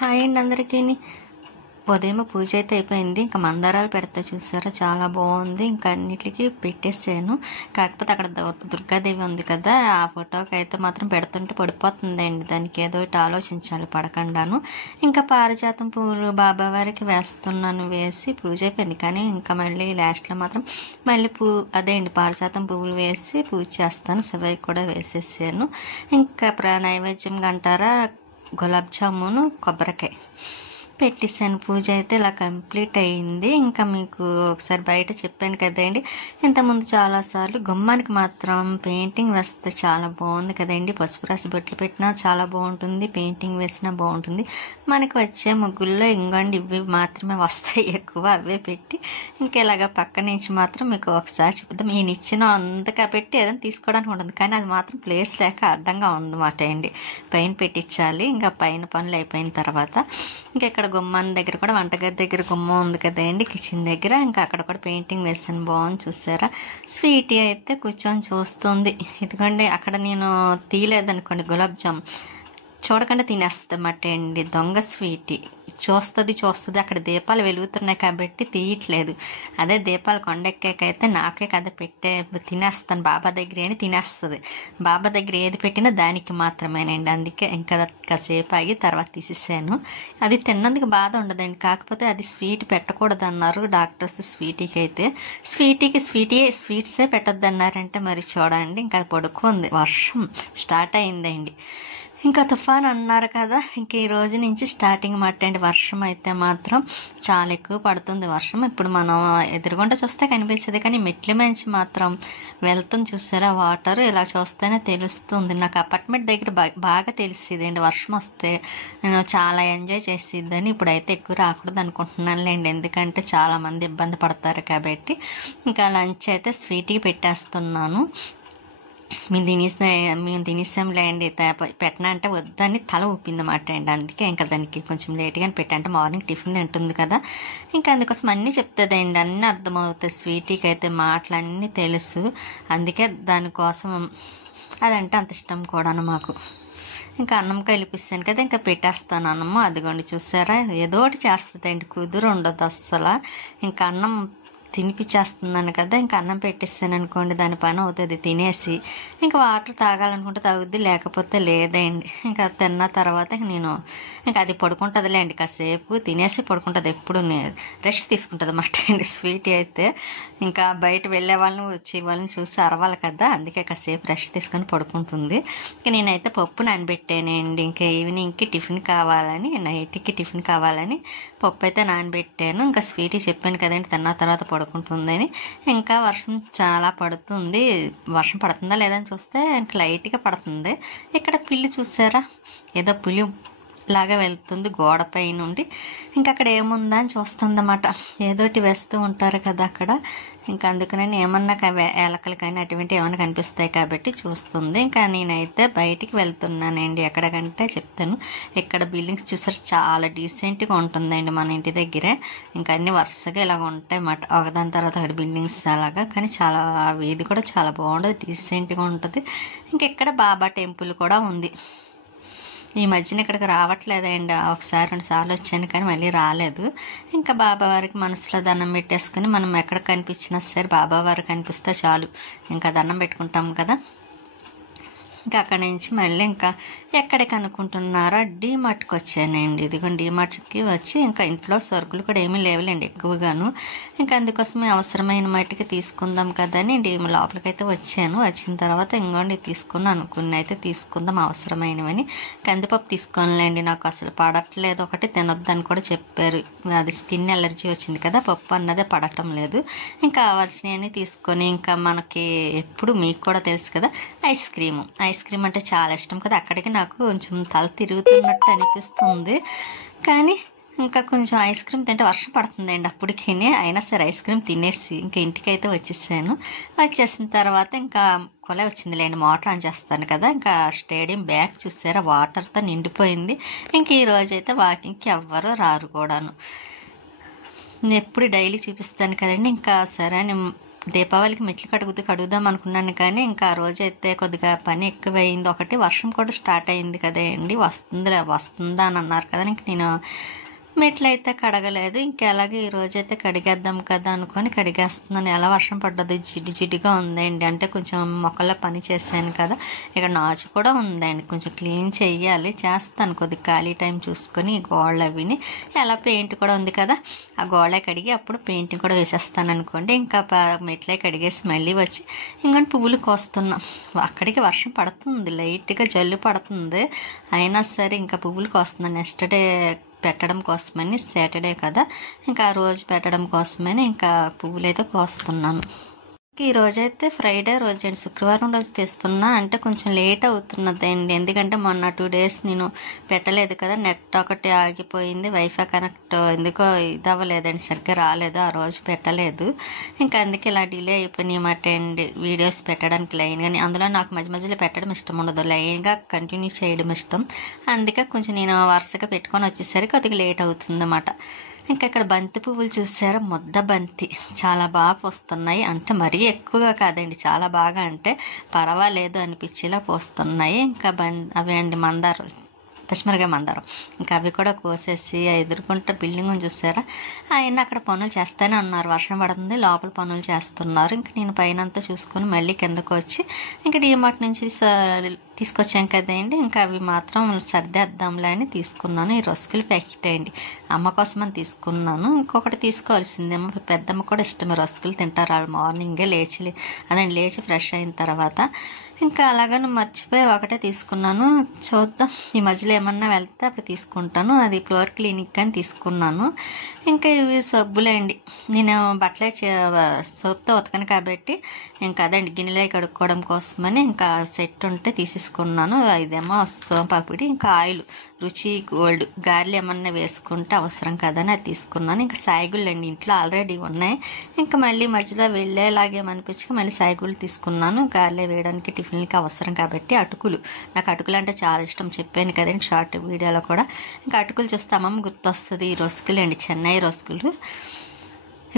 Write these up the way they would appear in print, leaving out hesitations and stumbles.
Hi అండి అందరికీ. ఉదయం పూజ అయితే అయిపోయింది. ఇంకా మందారాలు పెడతా చూసారా, చాలా బాగుంది. ఇంకా అన్నిటికీ పెట్టేసాను. కాకపోతే అక్కడ దుర్గాదేవి ఉంది కదా, ఆ ఫోటోకి అయితే మాత్రం పెడుతుంటే పడిపోతుందండి. దానికి ఏదో ఒకటి ఆలోచించాలి పడకుండాను. ఇంకా పారిజాతం పువ్వులు బాబావారికి వేస్తున్నాను. వేసి పూజ అయిపోయింది. కానీ ఇంకా మళ్ళీ లాస్ట్లో మాత్రం మళ్ళీ పారిజాతం పువ్వులు వేసి పూజ చేస్తాను. శివయ్య కూడా వేసేసాను. ఇంకా నైవేద్యం అంటారా, గులాబ్ జామును కొబ్బరికాయ పెట్టేసాను. పూజ అయితే ఇలా కంప్లీట్ అయ్యింది. ఇంకా మీకు ఒకసారి బయట చెప్పాను కదండి ఇంతకుముందు చాలాసార్లు, గుమ్మానికి మాత్రం పెయింటింగ్ వేస్తే చాలా బాగుంది కదండి. పసుపు రాసి బొట్లు పెట్టినా చాలా బాగుంటుంది, పెయింటింగ్ వేసినా బాగుంటుంది. మనకి వచ్చే ముగ్గుల్లో ఇంకోండి ఇవి మాత్రమే వస్తాయి ఎక్కువ, అవే పెట్టి ఇంకా ఇలాగ పక్క నుంచి మాత్రం మీకు ఒకసారి చెప్తాం. ఈయన ఇచ్చిన అంతగా పెట్టి ఏదైనా తీసుకోవడానికి ఉంటుంది, కానీ అది మాత్రం ప్లేస్ లేక అడ్డంగా ఉందన్నమాట అండి. పైన పెట్టించాలి. ఇంకా పైన పనులు అయిపోయిన తర్వాత ఇంకా ఇక్కడ గుమ్మం దగ్గర కూడా, వంటగది దగ్గర గుమ్మం ఉంది కదండి, కిచెన్ దగ్గర, ఇంకా అక్కడ కూడా పెయింటింగ్ వేసాను. బాగుంది చూసారా. స్వీటీ అయితే కూర్చొని చూస్తుంది. ఇదిగోండి అక్కడ నేను తీయలేదనుకోండి గులాబ్ జామ్, చూడకుండా తినేస్తామట అండి. దొంగ స్వీటీ చూస్తుంది. అక్కడ దీపాలు వెలుగుతున్నాయి కాబట్టి తీయట్లేదు. అదే దీపాలు కొండెక్కాకైతే నాకే కదా పెట్టే తినేస్తాను బాబా దగ్గర అని తినేస్తుంది. బాబా దగ్గర ఏది పెట్టినా దానికి మాత్రమేనండి. అందుకే ఇంకా కాసేపు ఆగి తర్వాత తీసేసాను. అది తిన్నందుకు బాధ ఉండదండి, కాకపోతే అది స్వీట్ పెట్టకూడదు అన్నారు డాక్టర్స్. స్వీటీకి స్వీట్సే పెట్టద్దు అన్నారంటే మరి చూడండి. ఇంకా పడుకుంది. వర్షం స్టార్ట్ అయిందండి. ఇంకా తుఫాన్ అన్నారు కదా, ఇంక ఈ రోజు నుంచి స్టార్టింగ్ అండి. వర్షం అయితే మాత్రం చాలా ఎక్కువ పడుతుంది. వర్షం ఇప్పుడు మనం ఎదురుగుంట చూస్తే కనిపించదు, కానీ మెట్ల మంచి మాత్రం వెళ్తుంది చూసారా వాటర్. ఇలా చూస్తేనే తెలుస్తుంది. నాకు అపార్ట్మెంట్ దగ్గర బాగా తెలిసిదండి వర్షం వస్తే. నేను చాలా ఎంజాయ్ చేసిద్దని. ఇప్పుడైతే ఎక్కువ రాకూడదు అనుకుంటున్నానులేండి, ఎందుకంటే చాలా మంది ఇబ్బంది పడతారు కాబట్టి. ఇంకా లంచ్ అయితే స్వీట్కి పెట్టేస్తున్నాను. మేము తినేసాంలే అండి. పెట్టనా అంటే వద్దని తల ఊపిందన్నమాట అండి. అందుకే ఇంకా దానికి కొంచెం లేట్గానే పెట్టా. అంటే మార్నింగ్ టిఫిన్ తింటుంది కదా, ఇంకా అందుకోసం అన్నీ చెప్తుందండి, అన్నీ అర్థమవుతాయి. స్వీటీకి అయితే మాటలన్నీ తెలుసు. అందుకే దానికోసం అదంటే అంత ఇష్టం కూడాను మాకు. ఇంకా అన్నం కలిపిస్తాను కదా, ఇంకా పెట్టేస్తాను అన్నము. అదిగోండి చూసారా, ఏదో ఒకటి చేస్తుందండి, కుదురు ఉండదు అస్సలు. ఇంకా అన్నం తినిపించేస్తున్నాను కదా, ఇంకా అన్నం పెట్టేస్తాను అనుకోండి, దాని పని అవుతుంది. తినేసి ఇంకా వాటర్ తాగాలనుకుంటే తాగుద్ది, లేకపోతే లేదండి. ఇంకా తిన్న తర్వాత నేను ఇంకా అది పడుకుంటుందిలేండి, కాసేపు తినేసి పడుకుంటుంది. ఎప్పుడు రెస్ట్ తీసుకుంటుంది అన్నమాట అండి స్వీటీ అయితే. ఇంకా బయట వెళ్ళే వాళ్ళని వచ్చే వాళ్ళని చూసి అరవాలి కదా, అందుకే కాసేపు రెస్ట్ తీసుకొని పడుకుంటుంది. ఇంకా నేనైతే పప్పు నానబెట్టానండి. ఇంకా ఈవినింగ్కి టిఫిన్ కావాలని, నైట్కి టిఫిన్ కావాలని పప్పు అయితే నానబెట్టాను. ఇంకా స్వీటీ చెప్పాను కదండి తిన్న తర్వాత పడుకుంటుందని. ఇంకా వర్షం చాలా పడుతుంది. వర్షం పడుతుందా లేదని చూస్తే ఇంకా లైట్గా పడుతుంది. ఇక్కడ పిల్లి చూసారా, ఏదో పులి లాగా వెళ్తుంది గోడపై నుండి. ఇంకా అక్కడ ఏముందా అని చూస్తుందన్నమాట. ఏదోటి వేస్తూ ఉంటారు కదా అక్కడ. ఇంకా అందుకనే ఏమన్నా ఎలకలు కానీ అటువంటి ఏమన్నా కనిపిస్తాయి కాబట్టి చూస్తుంది. ఇంకా నేనైతే బయటికి వెళ్తున్నానండి. ఎక్కడికంటే చెప్తాను, ఇక్కడ బిల్డింగ్స్ చూసారు చాలా డీసెంట్గా ఉంటుందండి మన ఇంటి దగ్గరే. ఇంకా అన్ని వరుసగా ఇలాగ ఉంటాయి అన్నమాట, ఒకదాని తర్వాత ఒకటి బిల్డింగ్స్ అలాగా. కానీ చాలా వీధి కూడా చాలా బాగుంటుంది, డీసెంట్గా ఉంటుంది. ఇంకా ఇక్కడ బాబా టెంపుల్ కూడా ఉంది. ఈ మధ్యన ఇక్కడికి రావట్లేదండి, ఒకసారి 2 సార్లు వచ్చాను కానీ మళ్ళీ రాలేదు. ఇంకా బాబావారికి మనసులో దండం పెట్టేసుకుని మనం ఎక్కడ కనిపించినా సరే బాబావారు కనిపిస్తే చాలు ఇంకా దండం పెట్టుకుంటాం కదా. ఇంకా అక్కడి నుంచి మళ్ళీ ఇంకా ఎక్కడికి అనుకుంటున్నారా, డీమార్ట్కి వచ్చానండి. ఇదిగోండి డీమార్ట్కి వచ్చి ఇంకా ఇంట్లో సరుకులు కూడా ఏమీ లేవులేండి ఎక్కువగాను. ఇంకా అందుకోసమే అవసరమైన మట్టికి తీసుకుందాం కదని లోపలికైతే వచ్చాను. వచ్చిన తర్వాత ఇంకోండి తీసుకున్నాను, కొన్ని అయితే తీసుకుందాం అవసరమైనవని. కందిపప్పు తీసుకోనులేండి, నాకు అసలు పడట్లేదు. ఒకటి తినొద్దని కూడా చెప్పారు, అది స్కిన్ ఎలర్జీ వచ్చింది కదా, పప్పు అన్నదే పడటం లేదు. ఇంకా కావాల్సినవన్నీ తీసుకొని, ఇంకా మనకి ఎప్పుడు మీకు కూడా తెలుసు కదా ఐస్ క్రీమ్ అంటే చాలా ఇష్టం కదా. అక్కడికి నాకు కొంచెం తల తిరుగుతున్నట్టు అనిపిస్తుంది, కానీ ఇంకా కొంచెం ఐస్ క్రీమ్ తింటే వర్షం పడుతుందండి అప్పటికి. అయినా సరే ఐస్ క్రీమ్ తినేసి ఇంకా ఇంటికైతే వచ్చేసాను. వచ్చేసిన తర్వాత ఇంకా కొలే వచ్చిందిలేండి, మోటార్ ఆన్ చేస్తాను కదా. ఇంకా స్టేడియం బ్యాగ్ చూసారా వాటర్తో నిండిపోయింది. ఇంక ఈ రోజైతే వాకింగ్కి ఎవ్వరూ రారు కూడాను. నేను ఎప్పుడు డైలీ చూపిస్తాను కదండి. ఇంకా సరే అని దీపావళికి మెట్లు కడుగుదాం అనుకున్నాను, కానీ ఇంకా ఆ రోజు అయితే కొద్దిగా పని ఎక్కువైంది. ఒకటి వర్షం కూడా స్టార్ట్ అయింది కదండి, వస్తుందా అని అన్నారు కదా. ఇంక నేను మెట్లు అయితే కడగలేదు. ఇంకా అలాగే ఈ రోజైతే కడిగేద్దాం కదా అనుకొని కడిగేస్తున్నాను. ఎలా వర్షం పడ్డది, జిడ్డుగా ఉందండి. అంటే కొంచెం మొక్కల్లో పని చేశాను కదా, ఇక్కడ నాచు కూడా ఉందండి, కొంచెం క్లీన్ చెయ్యాలి. చేస్తాను కొద్దిగా ఖాళీ టైం చూసుకొని. గోడలు అవిని ఎలా పెయింట్ కూడా ఉంది కదా, ఆ గోడ కడిగి అప్పుడు పెయింటింగ్ కూడా వేసేస్తాను అనుకోండి. ఇంకా మెట్లే కడిగేసి మళ్ళీ వచ్చి ఇంకా పువ్వులు కోస్తున్నాం. అక్కడికి వర్షం పడుతుంది, లైట్గా జల్లు పడుతుంది, అయినా సరే ఇంకా పువ్వులు కోస్తున్నాను. నెక్స్ట్ డే పెట్టడం కోసమని, సాటర్డే కదా, ఇంకా ఆ రోజు పెట్టడం కోసమని ఇంకా పువ్వులైతే కోస్తున్నాను. ఈ రోజైతే ఫ్రైడే రోజు అండి, శుక్రవారం రోజు తెస్తున్నా. అంటే కొంచెం లేట్ అవుతున్నదండి, ఎందుకంటే మొన్న 2 days నేను పెట్టలేదు కదా, నెట్ ఒకటి ఆగిపోయింది, వైఫై కనెక్ట్ ఎందుకో ఇదవ్వలేదండి, సరిగ్గా రాలేదు, ఆ రోజు పెట్టలేదు. ఇంకా అందుకే ఇలా డిలే అయిపోయినాయన్నమాట అండి వీడియోస్ పెట్టడానికి లైన్. కానీ అందులో నాకు మధ్య మధ్యలో పెట్టడం ఇష్టం ఉండదు, లైన్గా కంటిన్యూ చేయడం ఇష్టం. అందుకే కొంచెం నేను వరుసగా పెట్టుకొని వచ్చేసరికి కొద్దిగా లేట్ అవుతుందన్నమాట. ఇంకా ఇక్కడ బంతి పువ్వులు చూసారా, ముద్ద బంతి చాలా బాగా పోస్తున్నాయి. అంటే మరీ ఎక్కువగా కాదండి, చాలా బాగా, అంటే పర్వాలేదు అనిపించేలా పోస్తున్నాయి. ఇంకా అవి అండి మందారం, పచ్చిమిరకాయ మందారం, ఇంకా అవి కూడా కోసేసి ఎదుర్కొంటే బిల్డింగ్ చూసారా. ఆయన అక్కడ పనులు చేస్తూనే ఉన్నారు, వర్షం పడుతుంది, లోపల పనులు చేస్తున్నారు. ఇంక నేను పైన అంతా చూసుకొని మళ్ళీ కిందకు వచ్చి ఇంకా డిమార్ట్ నుంచి తీసుకొచ్చాం కదండి, ఇంకా అవి మాత్రం సర్దేద్దాంలే అని తీసుకున్నాను. ఈ రస్కులు ప్యాకెట్ అండి, అమ్మ కోసం అని తీసుకున్నాను. ఇంకొకటి తీసుకోవాల్సిందేమో, పెద్దమ్మ కూడా ఇష్టమే రస్కులు తింటారు వాళ్ళు మార్నింగే లేచి ఫ్రెష్ అయిన తర్వాత. ఇంకా అలాగని మర్చిపోయి ఒకటే తీసుకున్నాను. చూద్దాం ఈ మధ్యలో ఏమన్నా వెళ్తే అప్పుడు తీసుకుంటాను. అది ఫ్లోర్ క్లీనిక్ అని తీసుకున్నాను. ఇంకా ఇవి సబ్బులే అండి, నేను బట్టలే సోప్తో ఉతకను కాబట్టి ఇంకా అదండి గిన్నెలే కడుక్కోవడం కోసమని ఇంకా సెట్ ఉంటే తీసేసుకున్నాను. ఇదేమో సోంపాపిడి, ఇంకా ఆయిల్ రుచి గోల్డ్, గారెలు ఏమన్నా వేసుకుంటే అవసరం కదని అది తీసుకున్నాను. ఇంకా సాయిగుళ్ళు అండి ఇంట్లో ఆల్రెడీ ఉన్నాయి, ఇంకా మళ్ళీ మధ్యలో వెళ్ళేలాగేమనిపించి మళ్ళీ సాయిగుళ్ళు తీసుకున్నాను. గారెలే వేయడానికి టిఫిన్లకి అవసరం కాబట్టి. అటుకులు, నాకు అటుకులు అంటే చాలా ఇష్టం, చెప్పాను కదండి షార్ట్ వీడియోలో కూడా. ఇంకా అటుకులు చూస్తే అమ్మమ్మ గుర్తొస్తుంది. ఈ రస్కులు అండి, చెన్నై రస్కులు,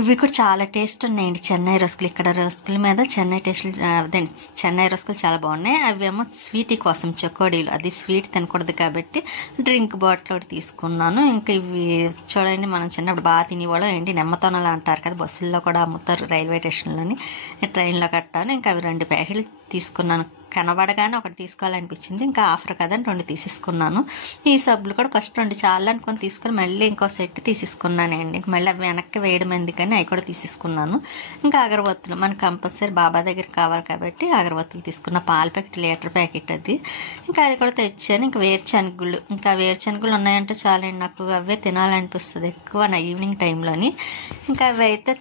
ఇవి కూడా చాలా టేస్ట్ ఉన్నాయండి చెన్నై రస్కులు. ఇక్కడ రస్కుల మీద చెన్నై రస్కులు చాలా బాగున్నాయి. అవి ఏమో స్వీటీ కోసం చకోడీలు, అది స్వీట్ తినకూడదు కాబట్టి డ్రింక్ బాటిల్ ఒకటి తీసుకున్నాను. ఇంకా ఇవి చూడండి, మనం చిన్నప్పుడు బాగా తినేవాళ్ళం ఏంటి, నెమ్మతోనలు అంటారు కదా, బస్సుల్లో కూడా అమ్ముతారు రైల్వే స్టేషన్లోని, ట్రైన్లో కట్టాను. ఇంకా అవి 2 ప్యాకెట్లు తీసుకున్నాను. కనబడగానే ఒకటి తీసుకోవాలనిపించింది, ఇంకా ఆఫర్ కదా అని 2 తీసేసుకున్నాను. ఈ సబ్బులు కూడా ఫస్ట్ 2 చాలా అనుకొని తీసుకుని మళ్ళీ ఇంకో సెట్ తీసేసుకున్నానండి. మళ్ళీ అవి వెనక్కి వేయడం ఎందుకని అవి కూడా తీసేసుకున్నాను. ఇంకా అగరబత్తులు మనకు కంపల్సరీ బాబా దగ్గర కావాలి కాబట్టి అగరబత్తులు తీసుకున్న. పాల ప్యాకెట్, లీటర్ ప్యాకెట్ అది, ఇంకా అది కూడా తెచ్చాను. ఇంకా వేరుశనగుళ్ళు, ఇంకా వేరుశనగుళ్ళు ఉన్నాయంటే చాలండి, నాకు అవే తినాలనిపిస్తుంది ఎక్కువ నా ఈవినింగ్ టైంలోని. ఇంకా అవి అయితే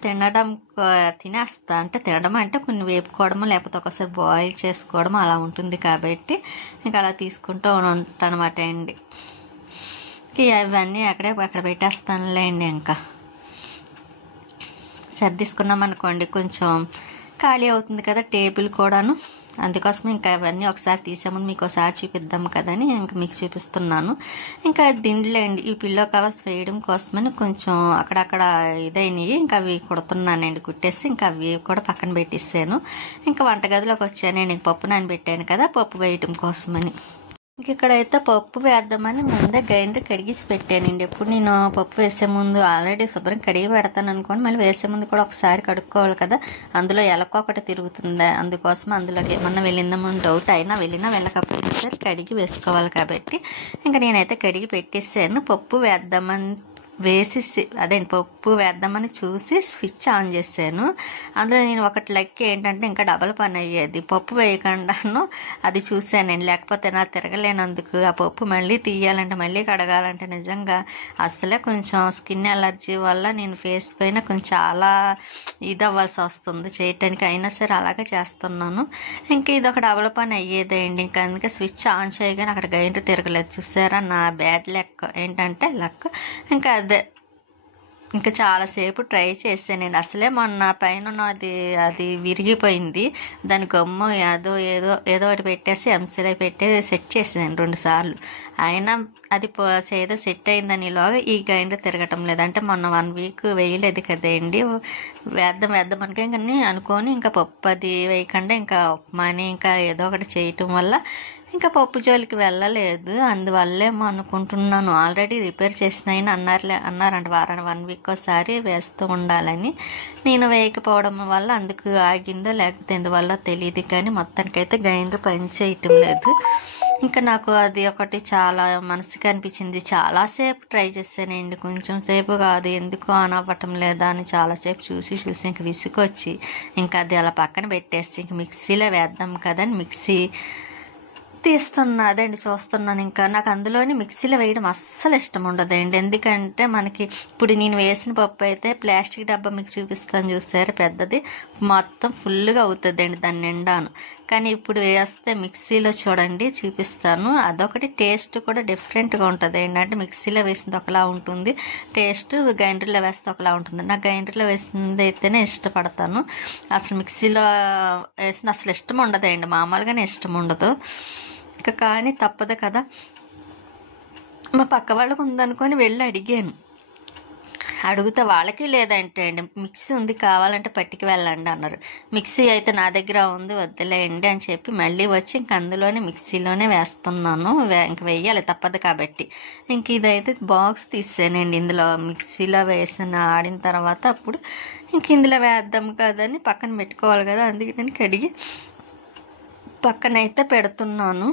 తినేస్తా, అంటే తినడం అంటే కొన్ని వేపుకోవడము, లేకపోతే ఒకసారి బాయిల్ చేసుకోవడం అలా ఉంటుంది కాబట్టి ఇంకా అలా తీసుకుంటూ ఉంటాను అనమాట అండి. అవన్నీ అక్కడ పెట్టేస్తానులేండి. ఇంకా సర్దిసుకున్నాం అనుకోండి కొంచెం ఖాళీ అవుతుంది కదా టేబుల్ కూడాను, అందుకోసం ఇంకా అవన్నీ ఒకసారి తీసే ముందు మీకు ఒకసారి చూపిద్దాం కదని ఇంకా మీకు చూపిస్తున్నాను. ఇంకా దిండ్లేండి, ఈ పిల్లో కవర్స్ వేయడం కోసమని కొంచెం అక్కడక్కడ ఇదైనవి, ఇంకా అవి కుడుతున్నానండి, కుట్టేసి ఇంకా అవి కూడా పక్కన పెట్టేసాను. ఇంకా వంటగదిలోకి వచ్చానండి, పప్పు నానబెట్టాను కదా, పప్పు వేయడం కోసమని. ఇంక ఇక్కడైతే పప్పు వేద్దామని ముందే గ్రైండర్ కడిగేసి పెట్టానండి. ఎప్పుడు నేను పప్పు వేసే ముందు ఆల్రెడీ శుభ్రం కడిగి పెడతాను అనుకోండి, మళ్ళీ వేసే ముందు కూడా ఒకసారి కడుక్కోవాలి కదా, అందులో ఎలక ఒకటి తిరుగుతుంది, అందుకోసం అందులోకి ఏమన్నా వెళ్ళిందామని డౌట్ అయినా వెళ్ళకపోయినా సరే కడిగి వేసుకోవాలి కాబట్టి ఇంకా నేనైతే కడిగి పెట్టేసాను. పప్పు వేద్దామని చూసి స్విచ్ ఆన్ చేశాను. అందులో నేను ఒకటి లెక్క ఏంటంటే ఇంకా డబల్ పని అయ్యేది, పప్పు వేయకుండాను అది చూశానండి, లేకపోతే నా తిరగలేనందుకు ఆ పప్పు మళ్ళీ తీయాలంటే మళ్ళీ కడగాలంటే నిజంగా అసలే కొంచెం స్కిన్ ఎలర్జీ వల్ల నేను ఫేస్ పైన కొంచెం చాలా ఇదవ్వాల్సి వస్తుంది చేయటానికి, అయినా సరే అలాగే చేస్తున్నాను. ఇంకా ఇది ఒక డబల్ పని అయ్యేదండి. ఇంకా అందుకే స్విచ్ ఆన్ చేయగానే అక్కడ గ్రైండర్ తిరగలేదు. చూసారా నా బ్యాడ్ లక్ ఏంటంటే లక్. ఇంకా ఇంకా చాలాసేపు ట్రై చేశానండి. అసలే మొన్న పైన అది అది విరిగిపోయింది. దాని గమ్ము ఏదో ఒకటి పెట్టేసి ఎంసీలో పెట్టి సెట్ చేసాను 2 సార్లు. అయినా అది ఏదో సెట్ అయిందని ఈలోగా ఈ గ్రైండర్ తిరగటం లేదు. అంటే మొన్న 1 వీక్ వేయలేదు కదండి, వేద్దాం అనుకోని అనుకొని ఇంకా పప్పు అది వేయకుండా ఇంకా ఉప్మాని ఇంకా ఏదో ఒకటి చేయటం వల్ల ఇంకా పప్పు జోలికి వెళ్ళలేదు. అందువల్లేమో అనుకుంటున్నాను. ఆల్రెడీ రిపేర్ చేసినాయని అన్నారంట వారానికి 1 వీక్ ఒకసారి వేస్తూ ఉండాలని. నేను వేయకపోవడం వల్ల అందుకు ఆగిందో లేకపోతే ఎందువల్ల తెలియదు, కానీ మొత్తానికైతే గ్రైండర్ పని చేయటం లేదు. ఇంకా నాకు అది ఒకటి చాలా మనసుకి అనిపించింది. చాలాసేపు ట్రై చేశానండి, కొంచెం సేపు కాదు, ఎందుకు ఆన్ అవ్వటం లేదా అని చాలాసేపు చూసి ఇంక విసుకొచ్చి ఇంకా అది అలా పక్కన పెట్టేసి ఇంక మిక్సీలో వేద్దాం కదా అని మిక్సీ తీస్తున్నా. అదండి చూస్తున్నాను. ఇంకా నాకు అందులోని మిక్సీలో వేయడం అస్సలు ఇష్టం ఉండదండి. ఎందుకంటే మనకి ఇప్పుడు నేను వేసిన పప్పు అయితే ప్లాస్టిక్ డబ్బా మీకు చూపిస్తాను చూసారు, పెద్దది మొత్తం ఫుల్గా అవుతుందండి దాని నిండాను. కానీ ఇప్పుడు వేస్తే మిక్సీలో చూడండి చూపిస్తాను, అదొకటి టేస్ట్ కూడా డిఫరెంట్గా ఉంటుంది. ఏంటంటే మిక్సీలో వేసింది ఒకలా ఉంటుంది టేస్ట్, గ్రైండర్లో వేస్తే ఒకలా ఉంటుంది. నాకు గ్రైండర్లో వేసింది అయితేనే ఇష్టపడతాను. అసలు మిక్సీలో వేసింది అసలు ఇష్టం ఉండదండి, మామూలుగానే ఇష్టం ఉండదు. ఇంకా కానీ తప్పదు కదా, మా పక్క వాళ్ళకు ఉందనుకొని వెళ్ళి అడిగాను. అడిగితే వాళ్ళకి లేదంటే అండి మిక్సీ ఉంది కావాలంటే పట్టుకు వెళ్ళండి అన్నారు. మిక్సీ అయితే నా దగ్గర ఉంది వద్దులేండి అని చెప్పి మళ్ళీ వచ్చి ఇంక అందులోనే మిక్సీలోనే వేస్తున్నాను. ఇంక వేయాలి తప్పదు కాబట్టి. ఇంక ఇదైతే బాక్స్ తీసానండి. ఇందులో మిక్సీలో వేసిన ఆడిన తర్వాత అప్పుడు ఇంక ఇందులో వేద్దాం కదని పక్కన పెట్టుకోవాలి కదా, అందుకే నేను కడిగి పక్కనైతే పెడుతున్నాను.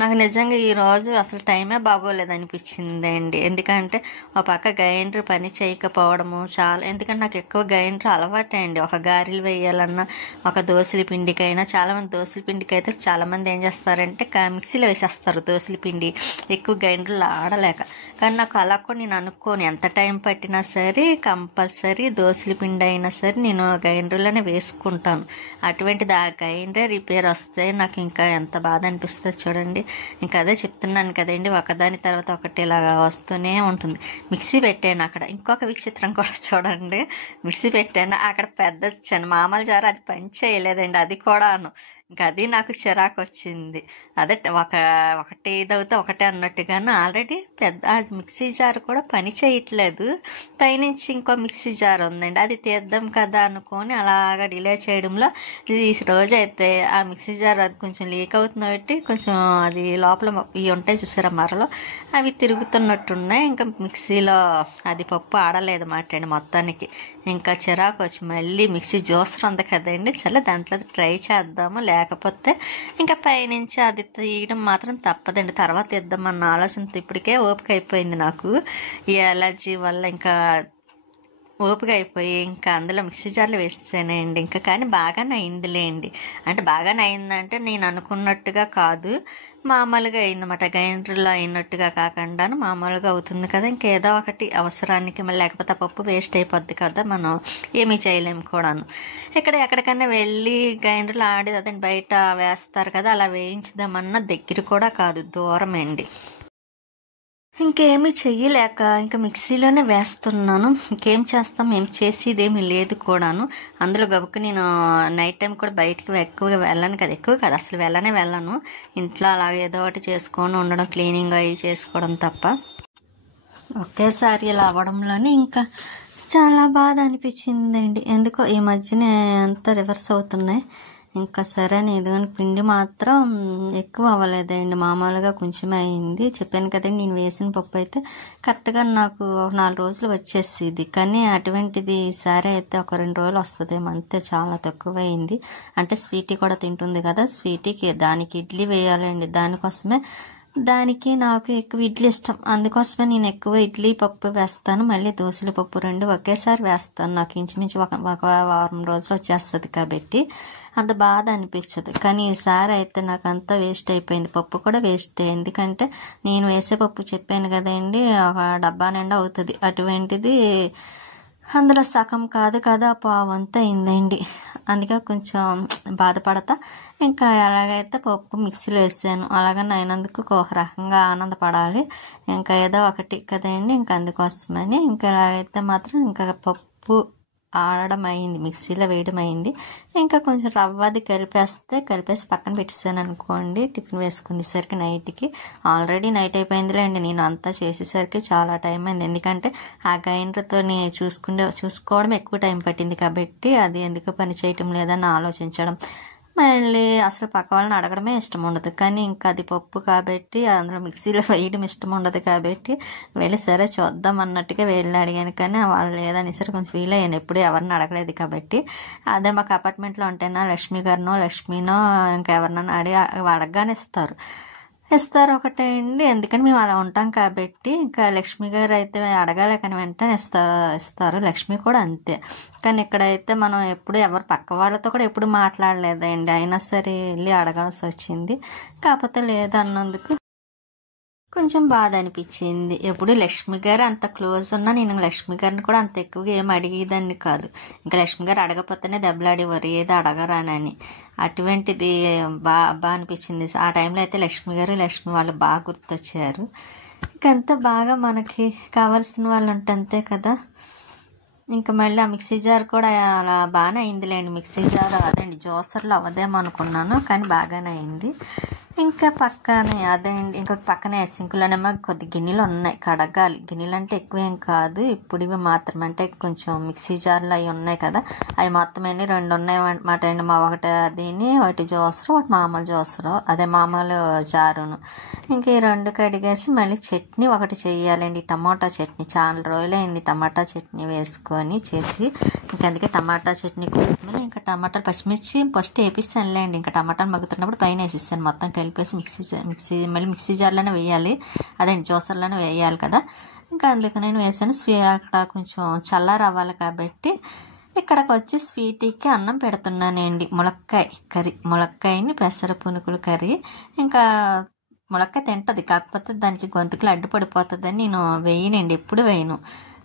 నాకు నిజంగా ఈరోజు అసలు టైమే బాగోలేదు అనిపించిందండి. ఎందుకంటే ఒక పక్క గ్రైండర్ పని చేయకపోవడము చాలా, ఎందుకంటే నాకు ఎక్కువ గ్రైండర్ అలవాటే అండి. ఒక గారెలు వేయాలన్నా, ఒక దోశల పిండికైనా, చాలామంది దోశల పిండికి అయితే చాలామంది ఏం చేస్తారంటే మిక్సీలో వేసేస్తారు దోశల పిండి, ఎక్కువ గ్రైండర్లో ఆడలేక. కానీ నాకు అలా కూడా నేను అనుకోను, ఎంత టైం పట్టినా సరే కంపల్సరీ దోశల పిండి అయినా సరే నేను గ్రైండర్లోనే వేసుకుంటాను. అటువంటిది ఆ గ్రైండర్ రిపేర్ వస్తే నాకు ఇంకా ఎంత బాధ అనిపిస్తుంది చూడండి. ఇంకా అదే చెప్తున్నాను కదండి, ఒకదాని తర్వాత ఒకటి ఇలాగా వస్తూనే ఉంటుంది. మిక్సీ పెట్టాను అక్కడ, ఇంకొక విచిత్రం కూడా చూడండి. మిక్సీ పెట్టాను అక్కడ పెద్ద మామూలు జారు అది పని చేయలేదండి, అది కూడాను. ఇంకా అది నాకు చిరాకు వచ్చింది. అదే ఒకటి ఇదవుతే ఒకటే అన్నట్టుగాను ఆల్రెడీ పెద్ద మిక్సీ జార్ కూడా పని చేయట్లేదు. పైనుంచి ఇంకో మిక్సీ జార్ ఉందండి, అది తీద్దాం కదా అనుకొని అలాగా డిలే చేయడంలో ఈ రోజు అయితే ఆ మిక్సీ జార్ అది కొంచెం లీక్ అవుతుంది కాబట్టి కొంచెం అది లోపల ఇవి ఉంటాయి చూసారా మరలో, అవి తిరుగుతున్నట్టున్నాయి. ఇంకా మిక్సీలో అది పప్పు ఆడలేదు మాట అండి మొత్తానికి. ఇంకా చిరాకు వచ్చి మళ్ళీ మిక్సీ జ్యూసర్ ఉంది కదండి, సరే దాంట్లో ట్రై చేద్దాము, లేకపోతే ఇంకా పైనుంచి అది తీయడం మాత్రం తప్పదండి, తర్వాత ఇద్దామన్న ఆలోచనతో ఇప్పటికే ఓపిక అయిపోయింది నాకు. ఈ ఎలర్జీ వల్ల ఇంకా ఓపిక అయిపోయి ఇంకా అందులో మిక్సీ జార్లో వేసేసానండి. ఇంకా కానీ బాగానే అయిందిలేండి. అంటే బాగానే అయిందంటే నేను అనుకున్నట్టుగా కాదు, మామూలుగా అయిందన్నమాట. గ్రైండర్లో అయినట్టుగా కాకుండా మామూలుగా అవుతుంది కదా. ఇంకేదో ఒకటి అవసరానికి, మళ్ళీ లేకపోతే పప్పు వేస్ట్ అయిపోద్ది కదా, మనం ఏమీ చేయలేము కూడాను. ఎక్కడికైనా వెళ్ళి గ్రైండర్లో ఆడి అదే బయట వేస్తారు కదా, అలా వేయించుదామన్నా దగ్గర కూడా కాదు, దూరం అండి. ఇంకేమీ చెయ్యలేక ఇంకా మిక్సీలోనే వేస్తున్నాను. ఇంకేం చేస్తాం, ఏం చేసేదేమీ లేదు కూడాను. అందులో గబుకు నేను నైట్ టైం కూడా బయటికి ఎక్కువగా వెళ్ళను కదా, ఎక్కువ కదా అసలు వెళ్ళను. ఇంట్లో అలాగే ఏదో ఒకటి చేసుకొని ఉండడం, క్లీనింగ్ అవి చేసుకోవడం తప్ప. ఒకేసారి ఇలా అవ్వడంలోనే ఇంకా చాలా బాధ అనిపించిందండి. ఎందుకో ఈ మధ్యనే అంతా రివర్స్ అవుతున్నాయి. ఇంకా సరే ఇదిగోని పిండి మాత్రం ఎక్కువ అవ్వలేదండి, మామూలుగా కొంచెమే అయింది. చెప్పాను కదండి, నేను వేసిన పప్పు అయితే కరెక్ట్గా నాకు 4 రోజులు వచ్చేసింది. కానీ అటువంటిది ఈసారి అయితే ఒక 2 రోజులు వస్తుందేమో అంతే, చాలా తక్కువ అయింది. అంటే స్వీటీ కూడా తింటుంది కదా, స్వీటీకి దానికి ఇడ్లీ వేయాలండి, దానికి నాకు ఎక్కువ ఇడ్లీ ఇష్టం. అందుకోసమే నేను ఎక్కువ ఇడ్లీ పప్పు వేస్తాను, మళ్ళీ దోశల పప్పు 2 ఒకేసారి వేస్తాను. నాకు ఇంచుమించు ఒక వారం రోజులు వచ్చేస్తుంది కాబట్టి అంత బాధ అనిపించదు. కానీ ఈసారి అయితే నాకు అంతా వేస్ట్ అయిపోయింది, పప్పు కూడా వేస్ట్ అయ్యింది. ఎందుకంటే నేను వేసే పప్పు చెప్పాను కదండి, ఒక డబ్బా నిండా అవుతుంది. అటువంటిది అందులో సగం కాదు కదా పావంతా అయిందండి. అందుకే కొంచెం బాధపడతా. ఇంకా ఎలాగైతే పప్పు మిక్సీలో వేసాను. అలాగని అయినందుకు ఒక రకంగా ఆనందపడాలి. ఇంకా ఏదో ఒకటి కదండి, ఇంకా అందుకోసమని ఇంకా ఎలాగైతే మాత్రం ఇంకా పప్పు ఆడడం అయింది, మిక్సీలో వేయడం అయింది. ఇంకా కొంచెం రవ్వది కలిపేసి పక్కన పెట్టేసాను అనుకోండి. టిఫిన్ వేసుకునేసరికి నైట్కి ఆల్రెడీ నైట్ అయిపోయిందిలేండి. నేను అంతా చేసేసరికి చాలా టైం అయింది. ఎందుకంటే ఆ గ్రైండర్తో చూసుకోవడం ఎక్కువ టైం పట్టింది కాబట్టి అది ఎందుకు పని చేయటం లేదని ఆలోచించడం, మళ్ళీ అసలు పక్క వాళ్ళని అడగడమే ఇష్టం ఉండదు. కానీ ఇంకా అది పప్పు కాబట్టి అందులో మిక్సీలో వేయడం ఇష్టం ఉండదు కాబట్టి వెళ్ళి సరే చూద్దాం అన్నట్టుగా వెళ్ళి అడిగాను. కానీ వాళ్ళు లేదని సరే కొంచెం ఫీల్ అయ్యాను, ఎప్పుడు ఎవరిని అడగలేదు కాబట్టి. అదే మాకు అపార్ట్మెంట్లో ఉంటేనా లక్ష్మీనో ఇంకెవరినైనా అడగగానే ఇస్తారు ఒకటే అండి. ఎందుకంటే మేము అలా ఉంటాం కాబట్టి. ఇంకా లక్ష్మి గారు అయితే అడగాలి కానీ వెంటనే ఇస్తారు. లక్ష్మి కూడా అంతే. కానీ ఇక్కడైతే మనం ఎప్పుడు ఎవరు పక్క వాళ్ళతో కూడా ఎప్పుడు మాట్లాడలేదండి. అయినా సరే వెళ్ళి అడగాల్సి వచ్చింది. కాకపోతే లేదన్నందుకు కొంచెం బాధ అనిపించింది. ఎప్పుడు లక్ష్మి గారు అంత క్లోజ్ ఉన్నా నేను లక్ష్మి గారిని కూడా అంత ఎక్కువగా ఏం అడిగేదాన్ని కాదు. ఇంకా లక్ష్మి గారు అడగపోతేనే దెబ్బలాడేవారు, ఏదో అడగరానని. అటువంటిది బాగా అనిపించింది. ఆ టైంలో అయితే లక్ష్మి వాళ్ళు బాగా గుర్తొచ్చారు. ఇంకంతా బాగా మనకి కావాల్సిన వాళ్ళు ఉంటే అంతే కదా. ఇంకా మళ్ళీ ఆ మిక్సీ జార్ కూడా అలా బాగానే అయిందిలేండి. మిక్సీ జార్ అదండి జ్యూసర్లో అవ్వదేమో అనుకున్నాను, కానీ బాగానే అయింది. ఇంకా పక్కనే అదేండి ఇంకొక పక్కనే సింకులోనేమో కొద్ది గిన్నెలు ఉన్నాయి, కడగాలి. గిన్నెలు అంటే ఎక్కువేం కాదు, ఇప్పుడు ఇవి మాత్రమే. అంటే కొంచెం మిక్సీ జార్లు అవి ఉన్నాయి కదా, అవి మొత్తం 2 ఉన్నాయి అన్నమాట అండి. ఒకటి అదిని ఒకటి జ్యూసరు, ఒకటి మామూలు జ్యూసరు, అదే మామూలు జారును. ఇంక ఈ 2 కడిగేసి మళ్ళీ చట్నీ ఒకటి చేయాలండి. టమాటా చట్నీ చాలా రోజులైంది టమాటా చట్నీ వేసుకొని చేసి. ఇంకా అందుకే టమాటా చట్నీ కోసమని ఇంకా టమాటాలు పచ్చిమిర్చి ఫస్ట్ వేపిస్తానులేండి. ఇంకా టమాటాలు మగ్గుతున్నప్పుడు పైన వేసిస్తాను, మొత్తం కలిపేసి మళ్ళీ మిక్సీ జార్లోనే వేయాలి, అదేంటి జ్యూసర్లోనే వేయాలి కదా. ఇంకా అందుకు నేను వేసాను. అక్కడ కొంచెం చల్లారు అవ్వాలి కాబట్టి ఇక్కడికి వచ్చి స్వీటీకి అన్నం పెడుతున్నానండి. ములక్కాయని పెసర పునుకులు కర్రీ. ఇంకా ములక్కాయ తింటుంది, కాకపోతే దానికి గొంతుకులు అడ్డుపడిపోతుందని నేను వేయనండి, ఎప్పుడు వేయను.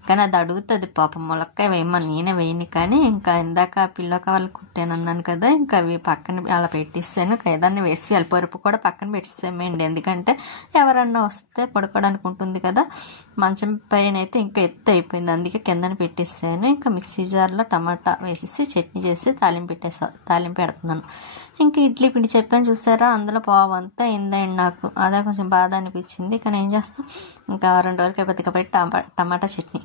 కానీ అది అడుగుతుంది పాపం, ములక్కాయ వేయమని. నేనే వేయను. కానీ ఇంకా ఇందాక పిల్లక వాళ్ళు కుట్టానన్నాను కదా, ఇంకా అవి పక్కన అలా పెట్టిస్తాను. ఏదన్నా వేసి పరుపు కూడా పక్కన పెట్టిస్తామండి. ఎందుకంటే ఎవరన్నా వస్తే పడుకోవడానికి ఉంటుంది కదా. మంచం పైన అయితే ఇంకా ఎత్తు అయిపోయింది, అందుకే కిందన పెట్టేసాను. ఇంకా మిక్సీ జార్లో టమాటా వేసేసి చట్నీ చేసి తాలింపు పెడుతున్నాను. ఇంకా ఇడ్లీ పిండి చెప్పాను చూసారా, అందులో పావంతా అయిందండి. నాకు అదే కొంచెం బాధ అనిపించింది. కానీ ఏం చేస్తాం, ఇంకా 2 రోజులకి అయిపోతుంది కాబట్టి టమాటా చట్నీ.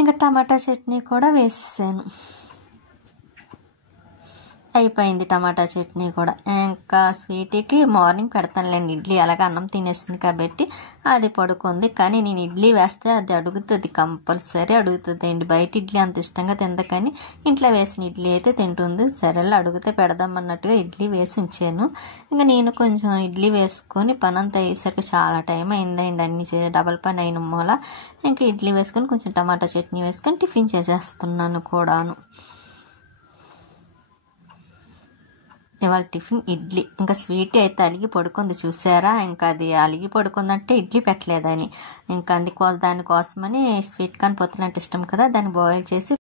ఇంకా టమాటా చట్నీ కూడా వేసేసాను, అయిపోయింది టమాటా చట్నీ కూడా. ఇంకా స్వీటీకి మార్నింగ్ పెడతానులేండి ఇడ్లీ, అలాగే అన్నం తినేసింది కాబట్టి అది పడుకుంది. కానీ నేను ఇడ్లీ వేస్తే అది అడుగుతుంది, కంపల్సరీ అడుగుతుంది అండి. బయట ఇడ్లీ అంత ఇష్టంగా తింద, కానీ ఇంట్లో వేసిన ఇడ్లీ అయితే తింటుంది. సరేలా అడిగితే పెడదామన్నట్టుగా ఇడ్లీ వేసి ఉంచాను. ఇంకా నేను కొంచెం ఇడ్లీ వేసుకొని పని అంతా అయ్యేసరికి చాలా టైం అయిందండి. అన్ని డబల్ పని అయిన మూల ఇంకా ఇడ్లీ వేసుకొని కొంచెం టమాటా చట్నీ వేసుకొని టిఫిన్ చేసేస్తున్నాను కూడాను. ఇవాళ టిఫిన్ ఇడ్లీ. ఇంకా స్వీట్ అయితే అలిగి పడుకుంది చూసారా. ఇంకా అది అలిగి పడుకుందంటే ఇడ్లీ పెట్టలేదని, ఇంకా దానికోసమని స్వీట్ కార్న్ పొత్తులంటే ఇష్టం కదా, దాన్ని బాయిల్ చేసి